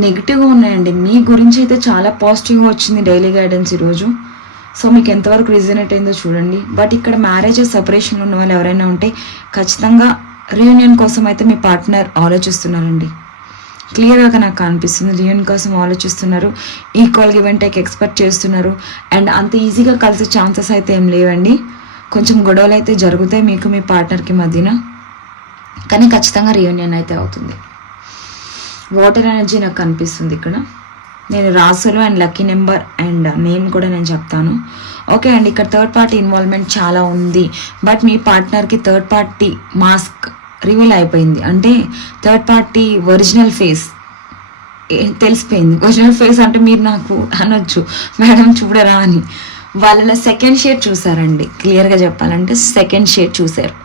నెగిటివ్గా ఉన్నాయండి. మీ గురించి అయితే చాలా పాజిటివ్గా వచ్చింది డైలీ గైడెన్స్ ఈరోజు. సో మీకు ఎంతవరకు రిజనేట్ అయిందో చూడండి. బట్ ఇక్కడ మ్యారేజ్ సెపరేషన్లో ఉన్న వాళ్ళు ఎవరైనా ఉంటే ఖచ్చితంగా రీయూనియన్ కోసం అయితే మీ పార్ట్నర్ ఆలోచిస్తున్నారండి. క్లియర్గా నాకు కనిపిస్తుంది. రియూనియన్ కోసం ఆలోచిస్తున్నారు, equal give and take expect చేస్తున్నారు. అండ్ అంత ఈజీగా కలిసే ఛాన్సెస్ అయితే ఏం లేవండి. కొంచెం గొడవలు అయితే జరుగుతాయి మీకు మీ పార్ట్నర్కి మధ్యన, కానీ ఖచ్చితంగా రియూనియన్ అయితే అవుతుంది. వాటర్ ఎనర్జీ నాకు కనిపిస్తుంది ఇక్కడ. నేను రాసులు and lucky number and name కూడా నేను చెప్తాను. ఓకే అండి, ఇక్కడ థర్డ్ పార్టీ ఇన్వాల్వ్మెంట్ చాలా ఉంది. బట్ మీ పార్ట్నర్కి థర్డ్ పార్టీ మాస్క్ రివీల్ అయిపోయింది. అంటే థర్డ్ పార్టీ ఒరిజినల్ ఫేస్ తెలిసిపోయింది. ఒరిజినల్ ఫేస్ అంటే మీరు నాకు అనొచ్చు, మేడం చూడరా అని. వాళ్ళ సెకండ్ షేడ్ చూసారండి. క్లియర్గా చెప్పాలంటే సెకండ్ షేడ్ చూసారు,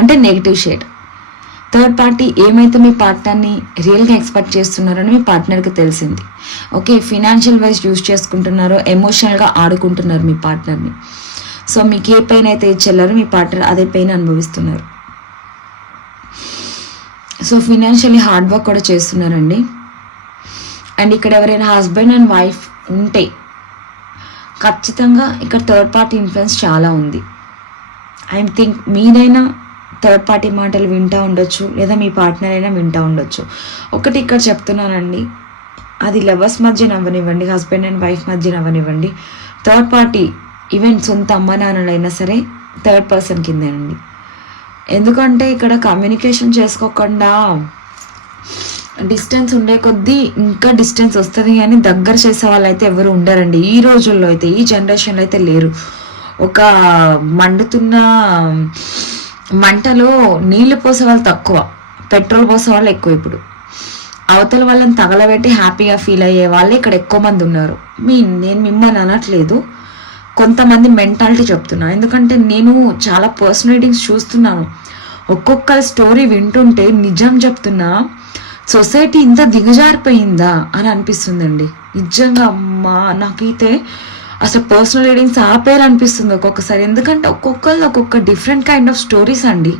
అంటే నెగిటివ్ షేడ్. థర్డ్ పార్టీ ఏమైతే మీ పార్ట్నర్ని రియల్గా ఎక్స్పెక్ట్ చేస్తున్నారని మీ పార్ట్నర్కి తెలిసింది. ఓకే, ఫినాన్షియల్ వైజ్ యూజ్ చేసుకుంటున్నారో, ఎమోషనల్గా ఆడుకుంటున్నారు మీ పార్ట్నర్ని. సో మీకు ఏ పెయిన్ అయితే ఇచ్చేళ్ళారో మీ పార్ట్నర్ అదే పెయిన్ అనుభవిస్తున్నారు. సో ఫినాన్షియల్లీ హార్డ్ వర్క్ కూడా చేస్తున్నారండి. అండ్ ఇక్కడ ఎవరైనా హస్బెండ్ అండ్ వైఫ్ ఉంటే ఖచ్చితంగా ఇక్కడ థర్డ్ పార్టీ ఇన్ఫ్లుయెన్స్ చాలా ఉంది. ఐ థింక్ మీరైనా థర్డ్ పార్టీ మాటలు వింటూ ఉండొచ్చు, లేదా మీ పార్ట్నర్ అయినా వింటూ ఉండొచ్చు. ఒకటి ఇక్కడ చెప్తున్నానండి, అది లవర్స్ మధ్య అవ్వనివ్వండి, హస్బెండ్ అండ్ వైఫ్ మధ్య అవ్వనివ్వండి, థర్డ్ పార్టీ ఈవెన్ సొంత అమ్మ నాన్నలైనా సరే థర్డ్ పర్సన్ కిందేనండి. ఎందుకంటే ఇక్కడ కమ్యూనికేషన్ చేసుకోకుండా డిస్టెన్స్ ఉండే కొద్దీ ఇంకా డిస్టెన్స్ వస్తుంది, కానీ దగ్గర చేసే వాళ్ళు అయితే ఎవరు ఉండరండి ఈ రోజుల్లో అయితే, ఈ జనరేషన్లో అయితే లేరు. ఒక మండుతున్న మంటలో నీళ్లు పోసే వాళ్ళు తక్కువ, పెట్రోల్ పోసే వాళ్ళు ఎక్కువ. ఇప్పుడు అవతల వాళ్ళని తగలబెట్టి హ్యాపీగా ఫీల్ అయ్యే వాళ్ళే ఇక్కడ ఎక్కువ మంది ఉన్నారు. నేను మిమ్మల్ని అనట్లేదు, కొంతమంది మెంటాలిటీ చెప్తున్నా. ఎందుకంటే నేను చాలా పర్సనల్ రీడింగ్స్ చూస్తున్నాను. ఒక్కొక్కరి స్టోరీ వింటుంటే నిజం చెప్తున్నా, సొసైటీ ఇంత దిగజారిపోయిందా అని అనిపిస్తుందండి నిజంగా. నాకైతే అసలు పర్సనల్ రీడింగ్స్ ఆపేయాలనిపిస్తుంది ఒక్కొక్కసారి. ఎందుకంటే ఒక్కొక్కరు ఒక్కొక్క డిఫరెంట్ కైండ్ ఆఫ్ స్టోరీస్ అండి.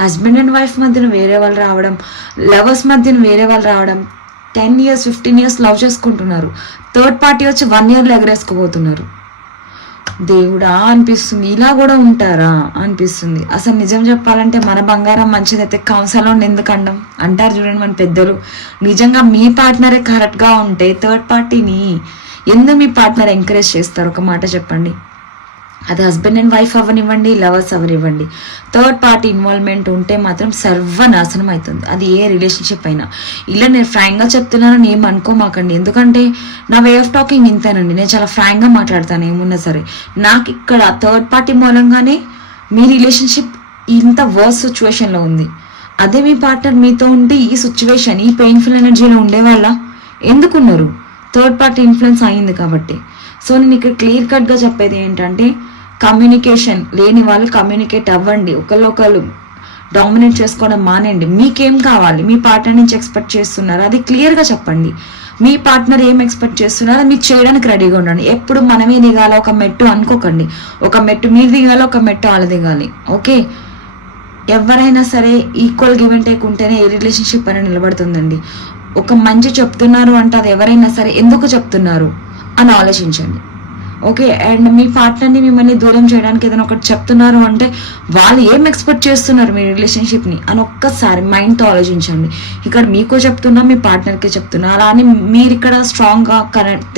హస్బెండ్ అండ్ వైఫ్ మధ్యన వేరే వాళ్ళు రావడం, లవర్స్ మధ్యన వేరే వాళ్ళు రావడం, 10 years 15 years లవ్ చేసుకుంటున్నారు, థర్డ్ పార్టీ వచ్చి 1 yearలో ఎగరేసుకుపోతున్నారు. దేవుడా అనిపిస్తుంది, ఇలా కూడా ఉంటారా అనిపిస్తుంది. అసలు నిజం చెప్పాలంటే మన బంగారం మంచిదైతే కౌన్సిల్లో ఎందుకండం అంటారు చూడండి మన పెద్దలు. నిజంగా మీ పార్ట్నరే కరెక్ట్గా ఉంటే థర్డ్ పార్టీని ఎందుకు మీ పార్ట్నర్ ఎంకరేజ్ చేస్తారు? ఒక మాట చెప్పండి. అది హస్బెండ్ అండ్ వైఫ్ అవ్వనివ్వండి, లవర్స్ అవ్వనివ్వండి, థర్డ్ పార్టీ ఇన్వాల్వ్మెంట్ ఉంటే మాత్రం సర్వనాశనం అవుతుంది, అది ఏ రిలేషన్షిప్ అయినా. ఇలా నేను ఫ్రాంక్గా చెప్తున్నానని ఏం అనుకోమాకండి, ఎందుకంటే నా వే ఆఫ్ టాకింగ్ ఇంతేనండి. నేను చాలా ఫ్రాంక్గా మాట్లాడతాను ఏమున్నా సరే. నాకు ఇక్కడ థర్డ్ పార్టీ మూలంగానే మీ రిలేషన్షిప్ ఇంత వర్స్ సిచ్యువేషన్లో ఉంది. అదే మీ పార్ట్నర్ మీతో ఉంటే ఈ సిచ్యువేషన్, ఈ పెయిన్ఫుల్ ఎనర్జీలో ఉండేవాళ్ళ ఎందుకున్నారు? థర్డ్ పార్టీ ఇన్ఫ్లుయెన్స్ అయింది కాబట్టి. సో నేను ఇక్కడ క్లియర్ కట్గా చెప్పేది ఏంటంటే, కమ్యూనికేషన్ లేని వాళ్ళు కమ్యూనికేట్ అవ్వండి. ఒకళ్ళు డామినేట్ చేసుకోవడం మానేయండి. మీకేం కావాలి, మీ పార్ట్నర్ నుంచి ఎక్స్పెక్ట్ చేస్తున్నారు అది క్లియర్గా చెప్పండి. మీ పార్ట్నర్ ఏం ఎక్స్పెక్ట్ చేస్తున్నారో మీరు చేయడానికి రెడీగా ఉండండి. ఎప్పుడు మనమే దిగాల ఒక మెట్టు అనుకోకండి. ఒక మెట్టు మీరు దిగాలి, ఒక మెట్టు వాళ్ళు దిగాలి. ఓకే, ఎవరైనా సరే ఈక్వల్ గివ్ అండ్ టేక్ ఉంటేనే ఏ రిలేషన్షిప్ అనేది నిలబడుతుందండి. ఒక మంచి చెప్తున్నారు అంటే అది ఎవరైనా సరే ఎందుకు చెప్తున్నారు అని ఆలోచించండి. ఓకే, అండ్ మీ పార్ట్నర్ని మిమ్మల్ని దూరం చేయడానికి ఏదైనా ఒకటి చెప్తున్నారు అంటే వాళ్ళు ఏం ఎక్స్పెక్ట్ చేస్తున్నారు మీ రిలేషన్షిప్ని అని ఒక్కసారి మైండ్తో ఆలోచించండి. ఇక్కడ మీకు చెప్తున్నా, మీ పార్ట్నర్కి చెప్తున్నా, అలా అని మీరు ఇక్కడ స్ట్రాంగ్గా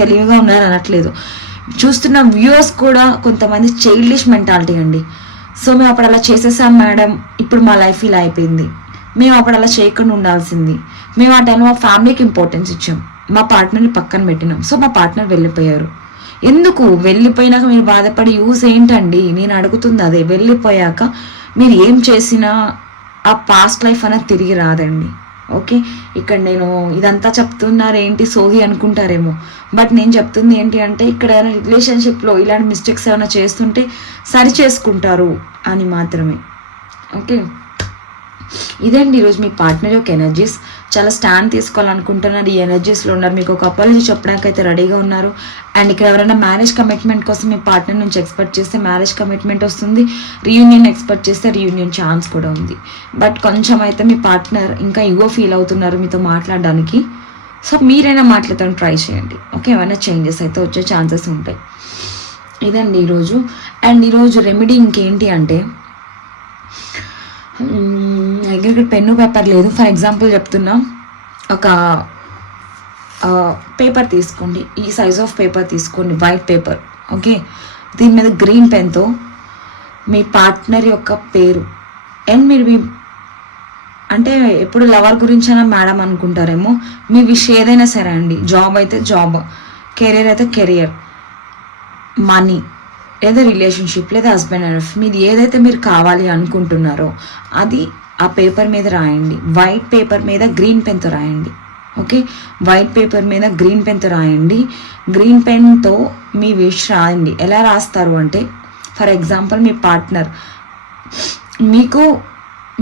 తెలివిగా ఉన్నారు అనట్లేదు. చూస్తున్న వ్యూవర్స్ కూడా కొంతమంది చైల్డిష్ మెంటాలిటీ అండి. సో మేము అప్పుడు అలా చేసేసాం మేడం, ఇప్పుడు మా లైఫ్ ఇలా అయిపోయింది, మేము అప్పుడు అలా చేయకుండా ఉండాల్సింది, మేము ఆ టైంలో మా ఫ్యామిలీకి ఇంపార్టెన్స్ ఇచ్చాం, మా పార్ట్నర్ని పక్కన పెట్టినాం, సో మా పార్ట్నర్ వెళ్ళిపోయారు. ఎందుకు వెళ్ళిపోయినాక మీరు బాధపడి యూస్ ఏంటండి? నేను అడుగుతుంది అదే. వెళ్ళిపోయాక మీరు ఏం చేసినా ఆ పాస్ట్ లైఫ్ అనేది తిరిగి రాదండి. ఓకే, ఇక్కడ నేను ఇదంతా చెప్తున్నారు ఏంటి సోహి అనుకుంటారేమో, బట్ నేను చెప్తుంది ఏంటి అంటే ఇక్కడ రిలేషన్షిప్లో ఇలాంటి మిస్టేక్స్ ఏమైనా చేస్తుంటే సరి చేసుకుంటారు అని మాత్రమే. ఓకే, ఇదండి ఈరోజు మీ పార్ట్నర్ యొక్క ఎనర్జీస్. చాలా స్టాండ్ తీసుకోవాలనుకుంటున్నారు, ఈ ఎనర్జీస్లో ఉన్నారు, మీకు ఒక అపాలజీ చెప్పడానికి అయితే రెడీగా ఉన్నారు. అండ్ ఇక్కడ ఎవరైనా మ్యారేజ్ కమిట్మెంట్ కోసం మీ పార్ట్నర్ నుంచి ఎక్స్పెక్ట్ చేస్తే మ్యారేజ్ కమిట్మెంట్ వస్తుంది, రీయూనియన్ ఎక్స్పెక్ట్ చేస్తే రీయూనియన్ ఛాన్స్ కూడా ఉంది. బట్ కొంచెం అయితే మీ పార్ట్నర్ ఇంకా ఇగో ఫీల్ అవుతున్నారు మీతో మాట్లాడడానికి. సో మీరైనా మాట్లాడటానికి ట్రై చేయండి. ఓకే, ఏమైనా చేంజెస్ అయితే వచ్చే ఛాన్సెస్ ఉంటాయి. ఇదండి ఈరోజు. అండ్ ఈరోజు రెమెడీ ఇంకేంటి అంటే, దగ్గర ఇక్కడ పెన్ను పేపర్ లేదు, ఫర్ ఎగ్జాంపుల్ చెప్తున్నా, ఒక పేపర్ తీసుకోండి, ఈ సైజ్ ఆఫ్ పేపర్ తీసుకోండి, వైట్ పేపర్. ఓకే, దీని మీద గ్రీన్ పెన్తో మీ పార్ట్నర్ యొక్క పేరు అండ్ మీరు మీ అంటే ఎప్పుడు లవర్ గురించైనా మేడం అనుకుంటారేమో, మీ విషయం ఏదైనా సరే అండి, జాబ్ అయితే జాబ్, కెరియర్ అయితే కెరియర్, మనీ లేదా రిలేషన్షిప్ లేదా హస్బెండ్ అండ్ వైఫ్, మీది ఏదైతే మీరు కావాలి అనుకుంటున్నారో అది ఆ పేపర్ మీద రాయండి. వైట్ పేపర్ మీద గ్రీన్ పెన్తో రాయండి. ఓకే, వైట్ పేపర్ మీద గ్రీన్ పెన్తో రాయండి. గ్రీన్ పెన్తో మీ విష్ రాయండి. ఎలా రాస్తారు అంటే, ఫర్ ఎగ్జాంపుల్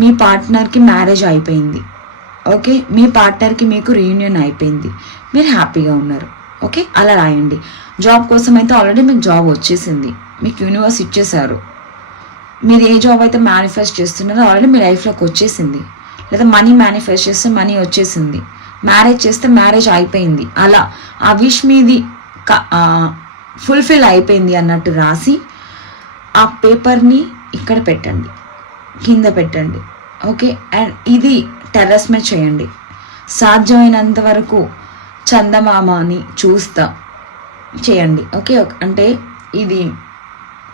మీ పార్ట్నర్కి మ్యారేజ్ అయిపోయింది. ఓకే, మీ పార్ట్నర్కి మీకు రీయూనియన్ అయిపోయింది, మీరు హ్యాపీగా ఉన్నారు. ఓకే, అలా రాయండి. జాబ్ కోసం అయితే ఆల్రెడీ మీకు జాబ్ వచ్చేసింది, మీకు యూనివర్స్ ఇచ్చేసారు. మీరు ఏ జాబ్ అయితే మేనిఫెస్ట్ చేస్తున్నారో ఆల్రెడీ మీ లైఫ్లోకి వచ్చేసింది. లేదా మనీ మేనిఫెస్ట్ చేస్తే మనీ వచ్చేసింది, మ్యారేజ్ చేస్తే మ్యారేజ్ అయిపోయింది. అలా ఆ విష్ మీది ఫుల్ఫిల్ అయిపోయింది అన్నట్టు రాసి ఆ పేపర్ని ఇక్కడ పెట్టండి, కింద పెట్టండి. ఓకే, అండ్ ఇది టెర్రస్ మీద చేయండి. సాధ్యమైనంత వరకు చందమామని చూస్తా చేయండి. ఓకే, అంటే ఇది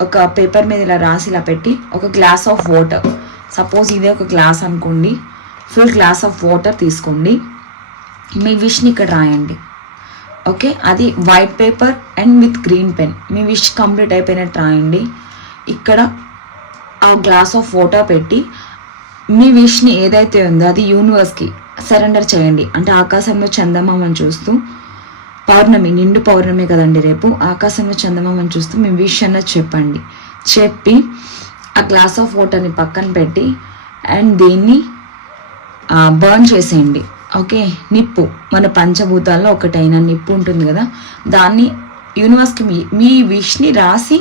ఒక పేపర్ మీద ఇలా రాసి ఇలా పెట్టి ఒక గ్లాస్ ఆఫ్ వాటర్, సపోజ్ ఇదే ఒక గ్లాస్ అనుకోండి, ఫుల్ గ్లాస్ ఆఫ్ వాటర్ తీసుకోండి, మీ విష్ని ఇక్కడ రాయండి. ఓకే, అది white paper and with green pen, me wish complete అయిపోయినట్టు రాయండి. ఇక్కడ ఆ గ్లాస్ ఆఫ్ వాటర్ పెట్టి మీ విష్ని ఏదైతే ఉందో అది యూనివర్స్కి సరెండర్ చేయండి. అంటే ఆకాశంలో చందమామని చూస్తూ, పౌర్ణమి, నిండు పౌర్ణమి కదండి రేపు, ఆకాశంలో చందమామని చూస్తూ మీ విష్ అన్నది చెప్పి ఆ గ్లాస్ ఆఫ్ వాటర్ని పక్కన పెట్టి అండ్ దీన్ని బర్న్ చేసేయండి. ఓకే, నిప్పు, మన పంచభూతాల్లో ఒకటైన నిప్పు ఉంటుంది కదా, దాన్ని యూనివర్స్కి మీ విష్ని రాసి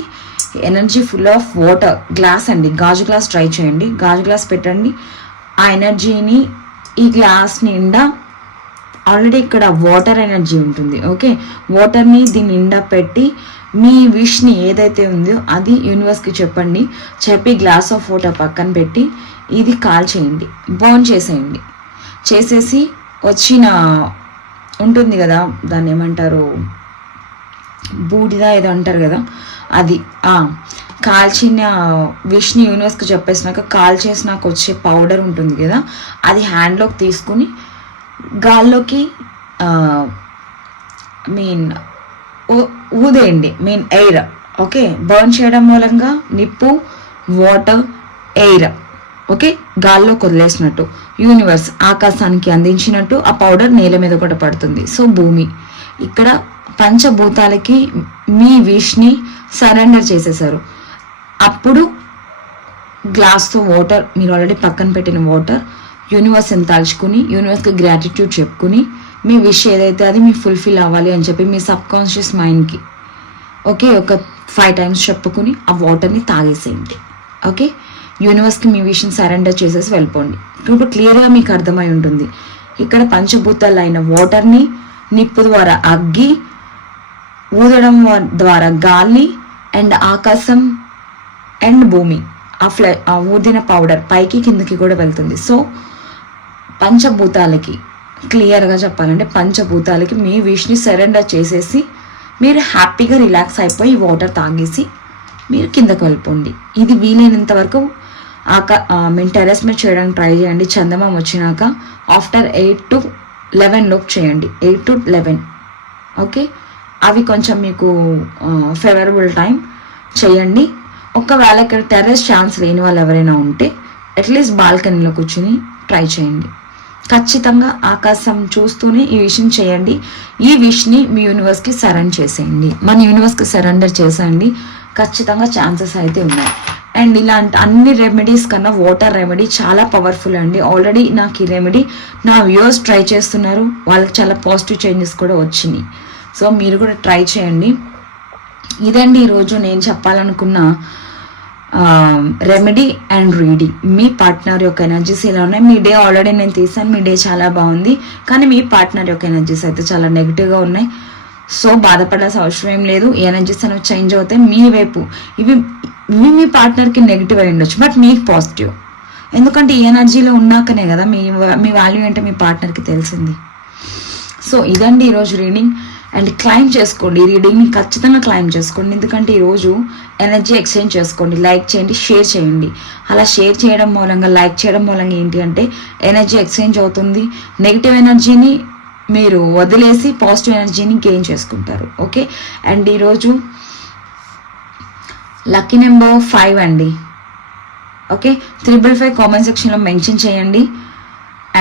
energy full of water, glass అండి, గాజు గ్లాస్ ట్రై చేయండి, గాజు గ్లాస్ పెట్టండి. ఆ ఎనర్జీని ఈ గ్లాస్ నిండా, ఆల్రెడీ ఇక్కడ వాటర్ ఎనర్జీ ఉంటుంది. ఓకే, వాటర్ని దీని నిండా పెట్టి మీ విష్ని ఏదైతే ఉందో అది యూనివర్స్కి చెప్పి గ్లాస్ ఆఫ్ వాటర్ పక్కన పెట్టి ఇది కాల్ చేయండి, బర్న్ చేసేయండి. చేసేసి వచ్చిన ఉంటుంది కదా, దాన్ని ఏమంటారు, బూడిద ఏదో అంటారు కదా, అది కాల్చిన విష్ని యూనివర్స్కి చెప్పేసినాక కాల్ చేసినాక వచ్చే పౌడర్ ఉంటుంది కదా, అది హ్యాండ్లోకి తీసుకుని గాల్లోకి ఊదేయండి, ఎయిర్. ఓకే, బర్న్ చేయడం మూలంగా నిప్పు, వాటర్, ఎయిర్, ఓకే, గాల్లోకి వదిలేసినట్టు యూనివర్స్ ఆకాశానికి అందించినట్టు ఆ పౌడర్ నేల మీద కూడా పడుతుంది. సో భూమి, ఇక్కడ పంచభూతాలకి మీ విష్ని సరెండర్ చేసేసారు. అప్పుడు గ్లాస్తో వాటర్, మీరు ఆల్రెడీ పక్కన పెట్టిన వాటర్ యూనివర్స్ని తలుచుకుని యూనివర్స్కి గ్రాటిట్యూడ్ చెప్పుకుని మీ విష్ ఏదైతే అది మీ ఫుల్ఫిల్ అవ్వాలి అని చెప్పి మీ సబ్ కాన్షియస్ మైండ్కి ఓకే ఒక 5 times చెప్పుకుని ఆ వాటర్ని తాగేసేయండి. ఓకే, యూనివర్స్కి మీ విషయం సరెండర్ చేసేసి వెళ్ళిపోండి. ఇప్పుడు క్లియర్గా మీకు అర్థమై ఉంటుంది. ఇక్కడ పంచభూతాలు అయిన వాటర్ని నిప్పు ద్వారా అగ్గి, ఊదడం ద్వారా గాలి అండ్ ఆకాశం అండ్ భూమి, ఆ ఊదిన పౌడర్ పైకి కిందకి కూడా వెళ్తుంది. సో పంచభూతాలకి క్లియర్గా చెప్పాలంటే పంచభూతాలకి మీ విష్ని సరెండర్ చేసేసి మీరు హ్యాపీగా రిలాక్స్ అయిపోయి వాటర్ తాగేసి మీరు కిందకు వెళ్ళిపోండి. ఇది వీలైనంత వరకు మేము టెర్రస్ మీద చేయడానికి ట్రై చేయండి. చందమామ వచ్చినాక ఆఫ్టర్ 8 to 11 లోపు చేయండి, 8 to 11. ఓకే, అవి కొంచెం మీకు ఫేవరబుల్ టైం చేయండి. ఒకవేళ ఇక్కడ టెర్రస్ ఛాన్స్ లేని వాళ్ళు ఎవరైనా ఉంటే అట్లీస్ట్ బాల్కనీలో కూర్చుని ట్రై చేయండి. ఖచ్చితంగా ఆకాశం చూస్తూనే ఈ విషయం చేయండి. ఈ విష్ని మీ యూనివర్స్కి సరెండర్ చేసేయండి. మన యూనివర్స్కి సరెండర్ చేసేయండి, ఖచ్చితంగా ఛాన్సెస్ అయితే ఉన్నాయి. అండ్ ఇలాంటి అన్ని రెమెడీస్ కన్నా వాటర్ రెమెడీ చాలా పవర్ఫుల్ అండి. ఆల్రెడీ నాకు ఈ రెమెడీ నా వ్యూవర్స్ ట్రై చేస్తున్నారు, వాళ్ళకి చాలా పాజిటివ్ చేంజెస్ కూడా వచ్చినాయి. సో మీరు కూడా ట్రై చేయండి. ఇదండి ఈరోజు నేను చెప్పాలనుకున్న remedy and reading. Me partner యొక్క ఎనర్జీస్ ఇలా ఉన్నాయి. మీ డే ఆల్రెడీ నేను తీసాను, మీ డే చాలా బాగుంది, కానీ మీ పార్ట్నర్ యొక్క ఎనర్జీస్ అయితే చాలా నెగిటివ్గా ఉన్నాయి. సో బాధపడాల్సిన అవసరం ఏం లేదు. ఈ ఎనర్జీస్ అనేవి చేంజ్ అవుతాయి మీ వైపు. ఇవి మీ పార్ట్నర్కి నెగిటివ్ అయి ఉండొచ్చు, బట్ మీకు పాజిటివ్. ఎందుకంటే ఈ ఎనర్జీలో ఉన్నాకనే కదా మీ వాల్యూ ఏంటో మీ పార్ట్నర్కి తెలిసింది. సో ఇదండి ఈరోజు రీడింగ్. అండ్ క్లైమ్ చేసుకోండి, ఈ రీడింగ్ని ఖచ్చితంగా క్లైమ్ చేసుకోండి. ఎందుకంటే ఈరోజు ఎనర్జీ ఎక్స్చేంజ్ చేసుకోండి, లైక్ చేయండి, షేర్ చేయండి. అలా షేర్ చేయడం మూలంగా, లైక్ చేయడం మూలంగా ఏంటి అంటే ఎనర్జీ ఎక్స్చేంజ్ అవుతుంది. నెగిటివ్ ఎనర్జీని మీరు వదిలేసి పాజిటివ్ ఎనర్జీని గెయిన్ చేసుకుంటారు. ఓకే, అండ్ ఈరోజు లక్కీ నెంబర్ 5 అండి. ఓకే, 555 కామెంట్ సెక్షన్లో మెన్షన్ చేయండి.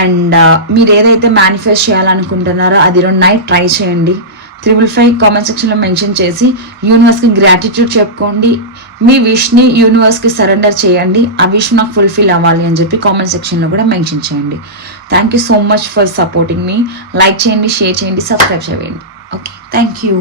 అండ్ మీరు ఏదైతే మేనిఫెస్ట్ చేయాలనుకుంటున్నారో అది ఈరోజు నైట్ ట్రై చేయండి. 555 కామెంట్ సెక్షన్లో మెన్షన్ చేసి యూనివర్స్కి గ్రాటిట్యూడ్ చెప్పుకోండి. మీ విష్ని యూనివర్స్కి సరెండర్ చేయండి. ఆ విష్ నాకు ఫుల్ఫిల్ అవ్వాలి అని చెప్పి కామెంట్ సెక్షన్లో కూడా మెన్షన్ చేయండి. Thank you so much for supporting me. Like చేయండి, షేర్ చేయండి, సబ్స్క్రైబ్ చేయండి. Okay, thank you.